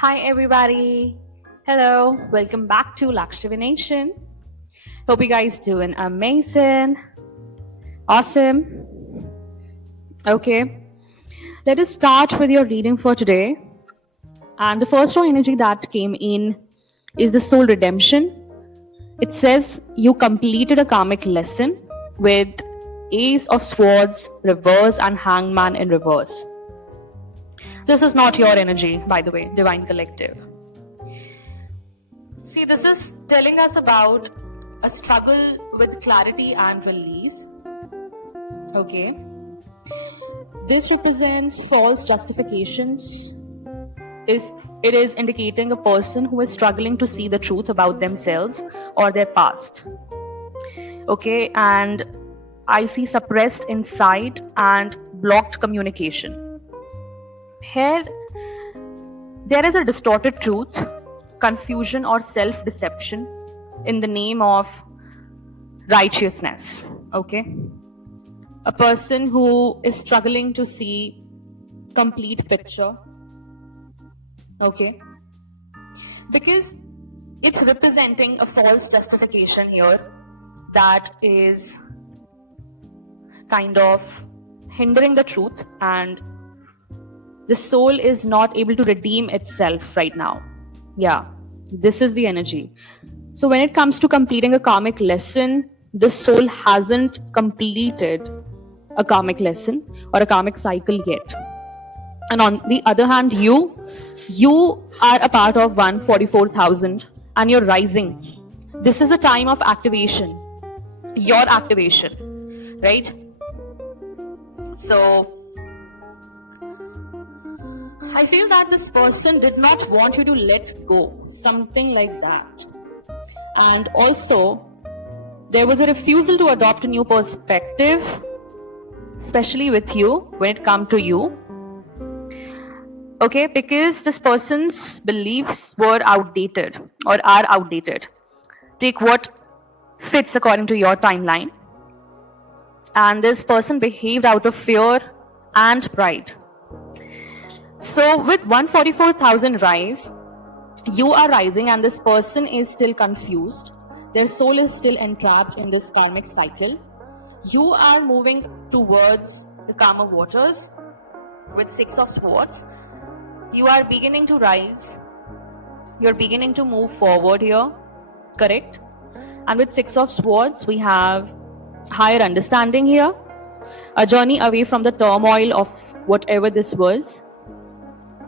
Hi, everybody. Hello. Welcome back to Lakshmi Nation. Hope you guys doing amazing. Awesome. Okay. Let us start with your reading for today. And the first strong energy that came in is the soul redemption. It says you completed a karmic lesson with Ace of Swords reverse and Hangman in reverse. This is not your energy, by the way, Divine Collective. See, this is telling us about a struggle with clarity and release. Okay. This represents false justifications. It is indicating a person who is struggling to see the truth about themselves or their past. Okay, and I see suppressed insight and blocked communication. Here, there is a distorted truth, confusion, or self-deception in the name of righteousness. Okay, a person who is struggling to see complete picture. Okay, because it's representing a false justification here that is kind of hindering the truth, and the soul is not able to redeem itself right now. Yeah, this is the energy. So when it comes to completing a karmic lesson, the soul hasn't completed a karmic lesson or a karmic cycle yet. And on the other hand, you are a part of 144,000 and you're rising. This is a time of activation, your activation, right? So I feel that this person did not want you to let go, something like that. And also, there was a refusal to adopt a new perspective, especially with you, when it comes to you. Okay, because this person's beliefs were outdated or are outdated. Take what fits according to your timeline. And this person behaved out of fear and pride. So with 144,000 rise, you are rising and this person is still confused. Their soul is still entrapped in this karmic cycle. You are moving towards the calmer waters with 6 of Swords. You are beginning to rise. You're beginning to move forward here, correct? And with 6 of Swords, we have higher understanding here. A journey away from the turmoil of whatever this was,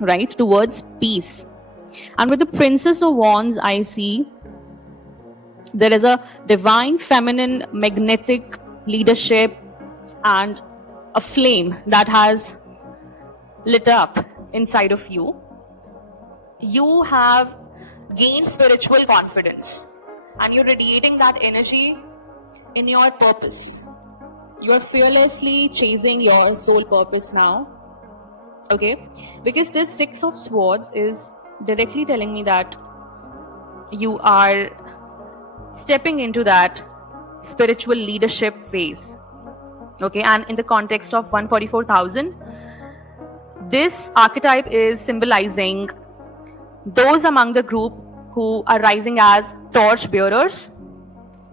right, towards peace. And with the Princess of Wands, I see there is a divine feminine magnetic leadership and a flame that has lit up inside of you. You have gained spiritual confidence and you're radiating that energy in your purpose. You are fearlessly chasing your soul purpose now. Okay, because this 6 of Swords is directly telling me that you are stepping into that spiritual leadership phase. Okay, and in the context of 144,000, this archetype is symbolizing those among the group who are rising as torch bearers,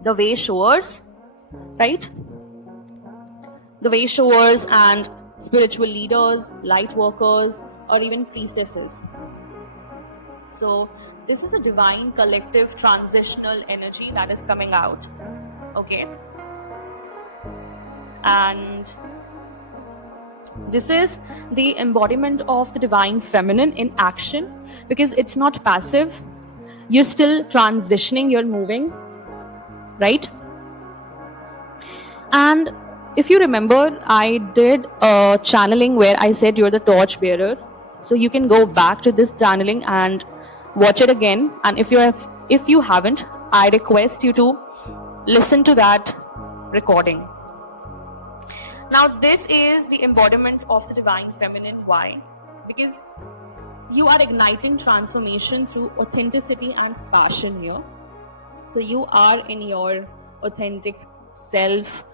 the way showers, right? The way showers and spiritual leaders, light workers, or even priestesses. So this is a divine collective transitional energy that is coming out. Okay. And this is the embodiment of the divine feminine in action, because it's not passive. You're still transitioning, you're moving, right? And if you remember, I did a channeling where I said you're the torch bearer. So you can go back to this channeling and watch it again. And if you haven't, I request you to listen to that recording. Now, this is the embodiment of the divine feminine. Why? Because you are igniting transformation through authenticity and passion here. So you are in your authentic self,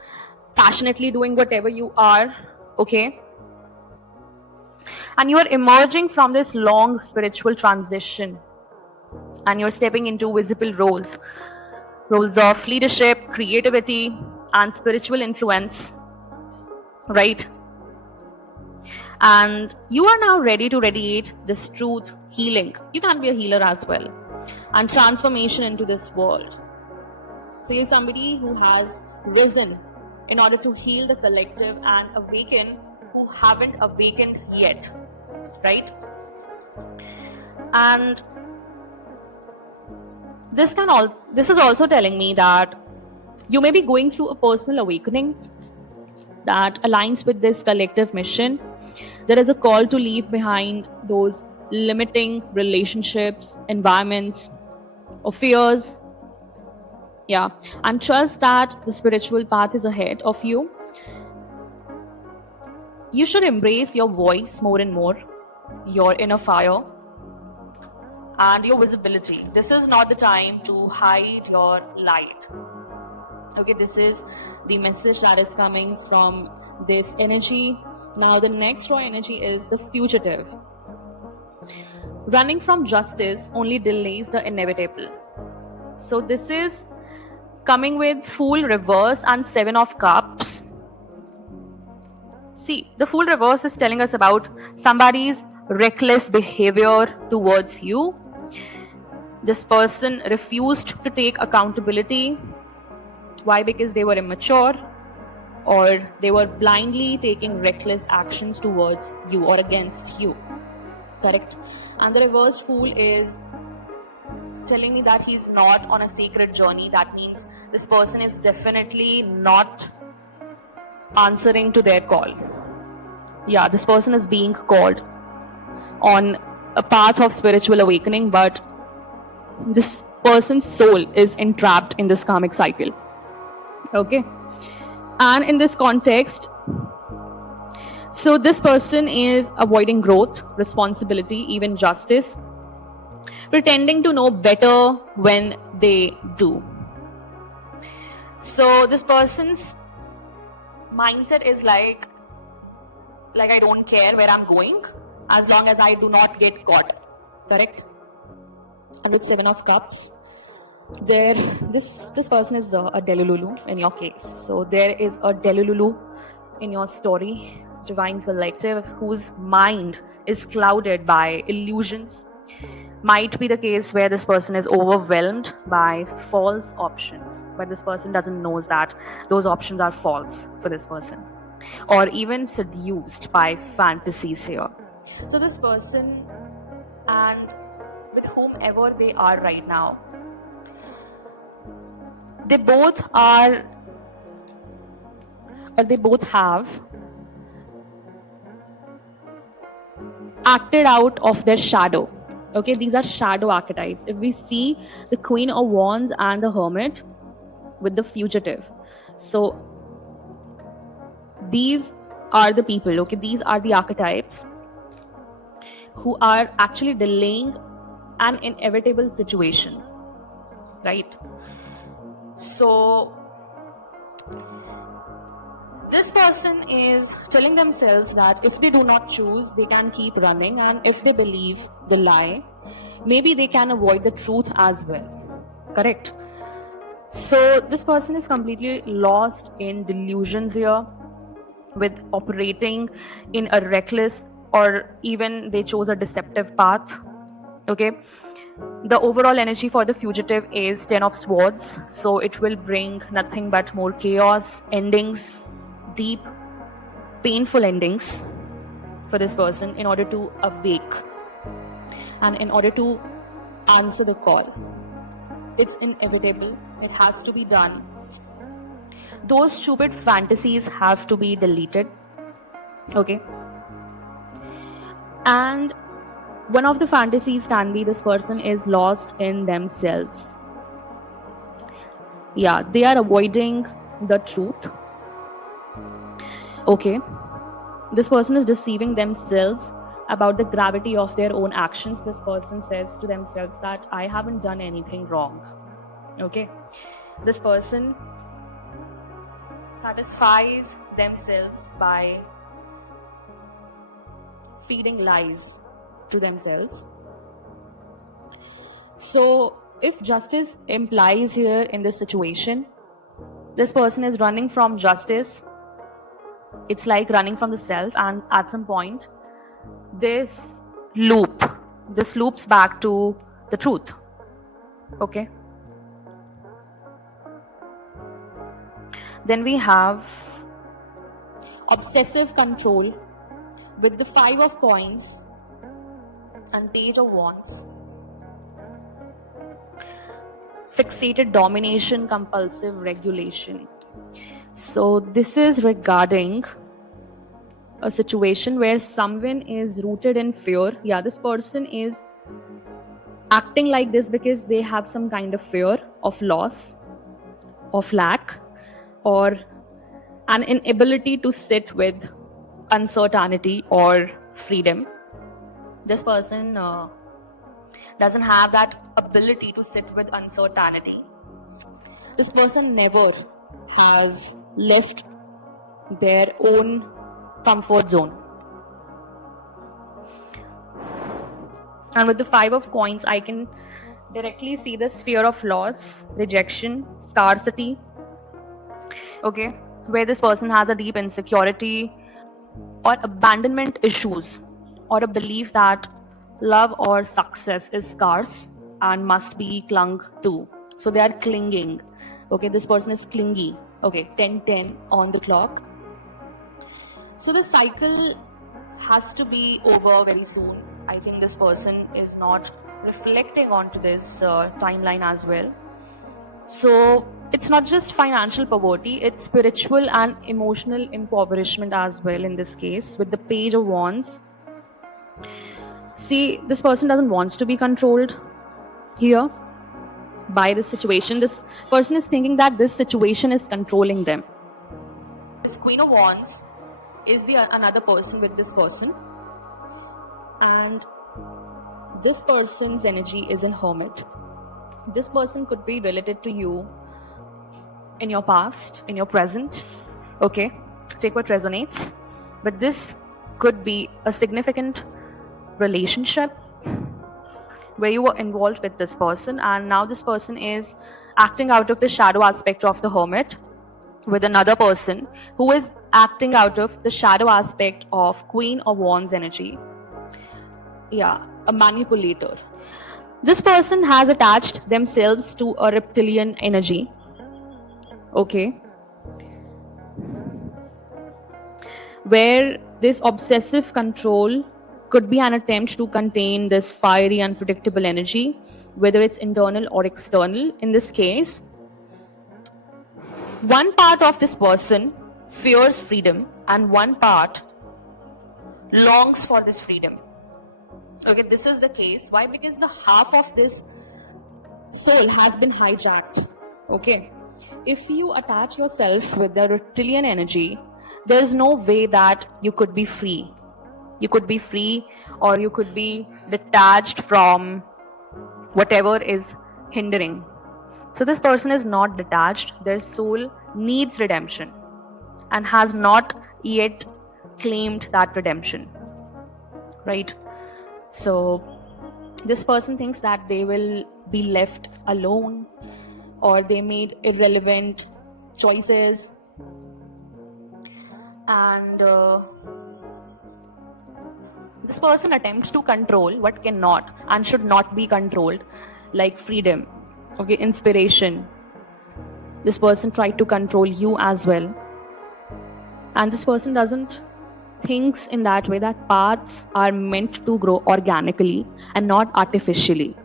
passionately doing whatever you are, okay? And you are emerging from this long spiritual transition, and you're stepping into visible roles of leadership, creativity, and spiritual influence, right? And you are now ready to radiate this truth, healing. You can be a healer as well, and transformation into this world. So you're somebody who has risen in order to heal the collective and awaken who haven't awakened yet, right? And this is also telling me that you may be going through a personal awakening that aligns with this collective mission. There is a call to leave behind those limiting relationships, environments, or fears. Yeah, and trust that the spiritual path is ahead of you. You should embrace your voice more and more, your inner fire, and your visibility. This is not the time to hide your light. Okay, this is the message that is coming from this energy. Now, the next raw energy is the fugitive. Running from justice only delays the inevitable. So, this is coming with Fool reverse and Seven of Cups. See, the Fool reverse is telling us about somebody's reckless behavior towards you. This person refused to take accountability. Why? Because they were immature, or they were blindly taking reckless actions towards you or against you. Correct? And the reversed Fool is telling me that he's not on a sacred journey. That means this person is definitely not answering to their call. Yeah, this person is being called on a path of spiritual awakening, but this person's soul is entrapped in this karmic cycle. Okay, and in this context, so this person is avoiding growth, responsibility, even justice, pretending to know better when they do. So this person's mindset is like I don't care where I'm going as long as I do not get caught. Correct? And with Seven of Cups, this person is a Delululu in your case. So there is a Delululu in your story, divine collective, whose mind is clouded by illusions. Might be the case where this person is overwhelmed by false options, but this person doesn't know that those options are false for this person, or even seduced by fantasies here. So this person, and with whomever they are right now, they both are, or they both have acted out of their shadow. Okay, these are shadow archetypes. If we see the Queen of Wands and the Hermit with the fugitive, so these are the people, okay, these are the archetypes who are actually delaying an inevitable situation, right? So this person is telling themselves that if they do not choose, they can keep running, and if they believe the lie, maybe they can avoid the truth as well. Correct? So this person is completely lost in delusions here, with operating in a reckless, or even they chose a deceptive path. Okay, the overall energy for the fugitive is 10 of Swords, so it will bring nothing but more chaos, endings, deep, painful endings for this person in order to awake and in order to answer the call. It's inevitable, it has to be done. Those stupid fantasies have to be deleted. Okay, and one of the fantasies can be this person is lost in themselves. Yeah, they are avoiding the truth. Okay, this person is deceiving themselves about the gravity of their own actions. This person says to themselves that I haven't done anything wrong. Okay, this person satisfies themselves by feeding lies to themselves. So if justice implies here in this situation, this person is running from justice. It's like running from the self, and at some point this loops back to the truth. Okay, then we have obsessive control with the 5 of coins and page of wands. Fixated domination, compulsive regulation. So this is regarding a situation where someone is rooted in fear. Yeah, this person is acting like this because they have some kind of fear of loss, of lack, or an inability to sit with uncertainty or freedom. This person doesn't have that ability to sit with uncertainty. This person never has left their own comfort zone. And with the 5 of coins, I can directly see this fear of loss, rejection, scarcity. Okay, where this person has a deep insecurity or abandonment issues, or a belief that love or success is scarce and must be clung to. So they are clinging. Okay, this person is clingy. Okay, 10:10 on the clock. So the cycle has to be over very soon. I think this person is not reflecting onto this timeline as well. So it's not just financial poverty, it's spiritual and emotional impoverishment as well in this case, with the page of wands. See, this person doesn't want to be controlled here by this situation. This person is thinking that this situation is controlling them. This Queen of Wands is the another person with this person, and this person's energy is in Hermit. This person could be related to you in your past, in your present. Okay, take what resonates. But this could be a significant relationship where you were involved with this person, and now this person is acting out of the shadow aspect of the Hermit with another person who is acting out of the shadow aspect of Queen of Wands energy. Yeah, a manipulator. This person has attached themselves to a reptilian energy. Okay, where this obsessive control could be an attempt to contain this fiery, unpredictable energy, whether it's internal or external. In this case, one part of this person fears freedom and one part longs for this freedom. Okay, this is the case. Why? Because the half of this soul has been hijacked. Okay, if you attach yourself with the reptilian energy, there is no way that you could be free. You could be free, or you could be detached from whatever is hindering. So this person is not detached. Their soul needs redemption and has not yet claimed that redemption. Right? So this person thinks that they will be left alone, or they made irrelevant choices, and this person attempts to control what cannot and should not be controlled, like freedom, okay, inspiration. This person tried to control you as well, and this person doesn't thinks in that way that paths are meant to grow organically and not artificially.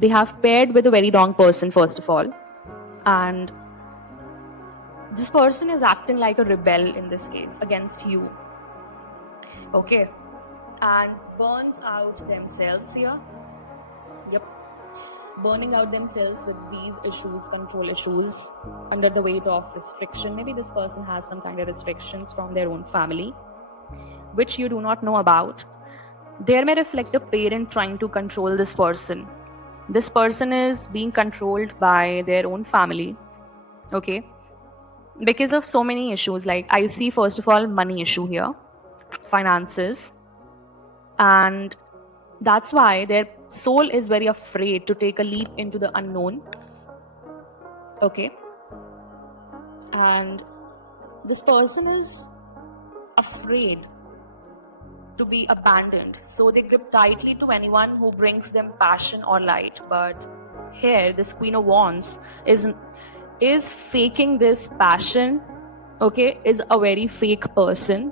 They have paired with a very wrong person, first of all, and this person is acting like a rebel in this case against you. Okay, and burns out themselves here. Yep, burning out themselves with these issues, control issues, under the weight of restriction. Maybe this person has some kind of restrictions from their own family, which you do not know about. There may reflect a parent trying to control this person. This person is being controlled by their own family, okay, because of so many issues. Like, I see, first of all, money issue here, finances, And that's why their soul is very afraid to take a leap into the unknown. Okay. And this person is afraid to be abandoned, so they grip tightly to anyone who brings them passion or light. But here this Queen of Wands is faking this passion. Okay, is a very fake person.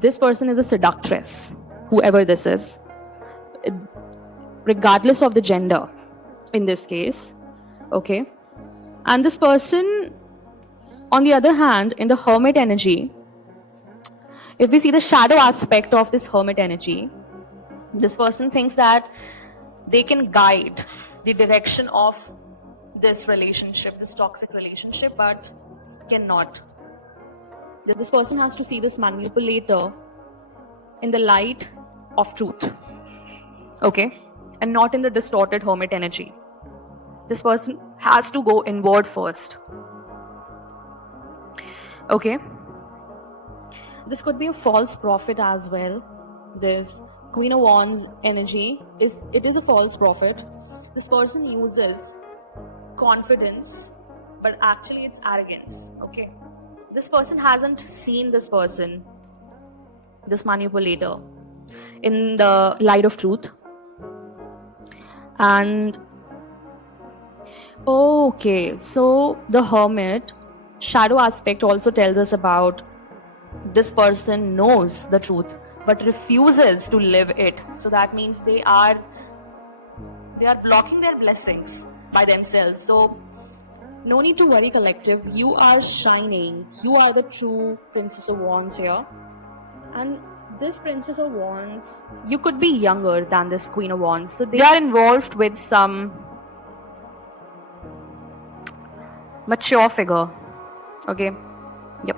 This person is a seductress, whoever this is, regardless of the gender in this case. Okay. And this person, on the other hand, in the Hermit energy, if we see the shadow aspect of this Hermit energy, this person thinks that they can guide the direction of this relationship, this toxic relationship, but cannot. This person has to see this manipulator in the light of truth, okay, and not in the distorted Hermit energy. This person has to go inward first. Okay. This could be a false prophet as well. This Queen of Wands energy is a false prophet. This person uses confidence, but actually it's arrogance. Okay. This person hasn't seen this person, this manipulator, in the light of truth. And okay, so the Hermit shadow aspect also tells us about this person knows the truth but refuses to live it. So that means they are blocking their blessings by themselves. So no need to worry, collective. You are shining. You are the true Princess of Wands here. And this Princess of Wands, you could be younger than this Queen of Wands. So they are involved with some mature figure. Okay. Yep.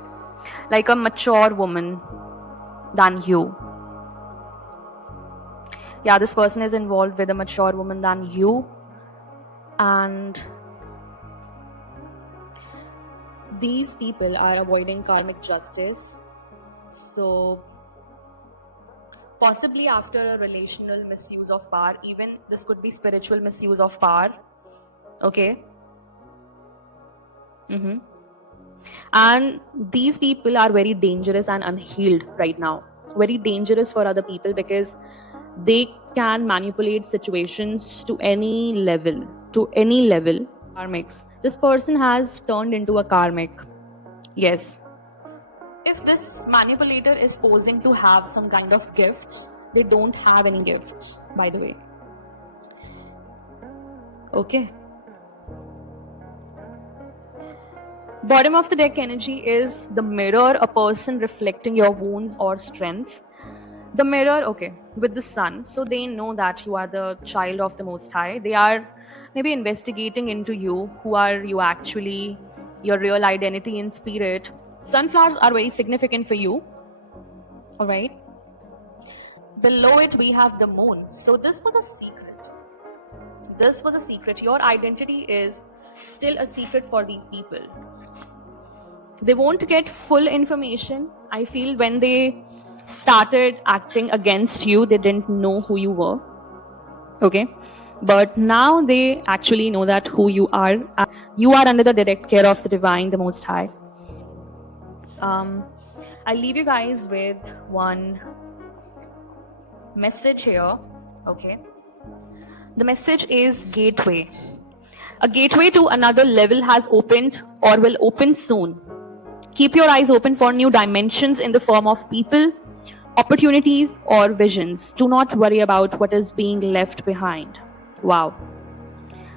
Like a mature woman than you. Yeah, this person is involved with a mature woman than you. And these people are avoiding karmic justice. So possibly after a relational misuse of power, even this could be spiritual misuse of power. Okay. And these people are very dangerous and unhealed right now. Very dangerous for other people because they can manipulate situations to any level. Karmics. This person has turned into a karmic. Yes. If this manipulator is posing to have some kind of gifts, they don't have any gifts, by the way. Okay. Bottom of the deck energy is the mirror, a person reflecting your wounds or strengths. The mirror, okay, with the sun. So they know that you are the child of the Most High. They are maybe investigating into you. Who are you actually? Your real identity in spirit. Sunflowers are very significant for you. All right. Below it, we have the moon. So this was a secret. Your identity is still a secret for these people. They won't get full information. I feel when they started acting against you, they didn't know who you were. Okay. But now they actually know that who you are. You are under the direct care of the Divine, the Most High. I'll leave you guys with one message here. Okay. The message is gateway. A gateway to another level has opened or will open soon. Keep your eyes open for new dimensions in the form of people, opportunities, or visions. Do not worry about what is being left behind. Wow.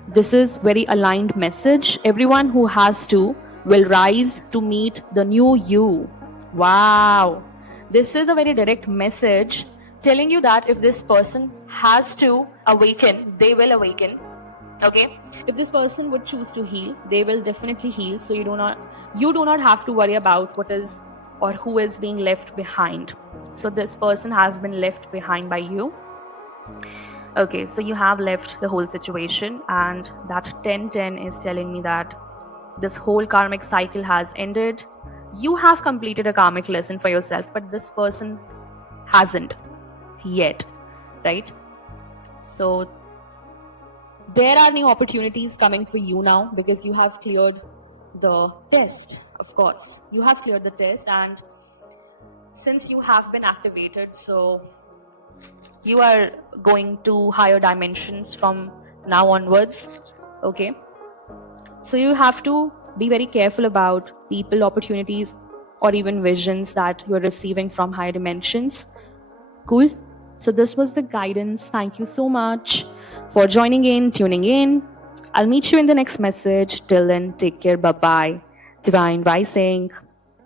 This is very aligned message. Everyone who has to will rise to meet the new you. Wow. This is a very direct message telling you that if this person has to awaken, they will awaken. Okay. If this person would choose to heal, they will definitely heal. So you do not have to worry about what is or who is being left behind. So this person has been left behind by you. Okay, so you have left the whole situation, and that 1010 is telling me that this whole karmic cycle has ended. You have completed a karmic lesson for yourself, but this person hasn't. yet, right? So there are new opportunities coming for you now because you have cleared the test. Of course, you have cleared the test, and since you have been activated, so you are going to higher dimensions from now onwards. Okay, so you have to be very careful about people, opportunities, or even visions that you're receiving from higher dimensions. Cool. So this was the guidance. Thank you so much for joining in, tuning in. I'll meet you in the next message. Till then, take care. Bye bye. Divine rising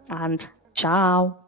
and ciao.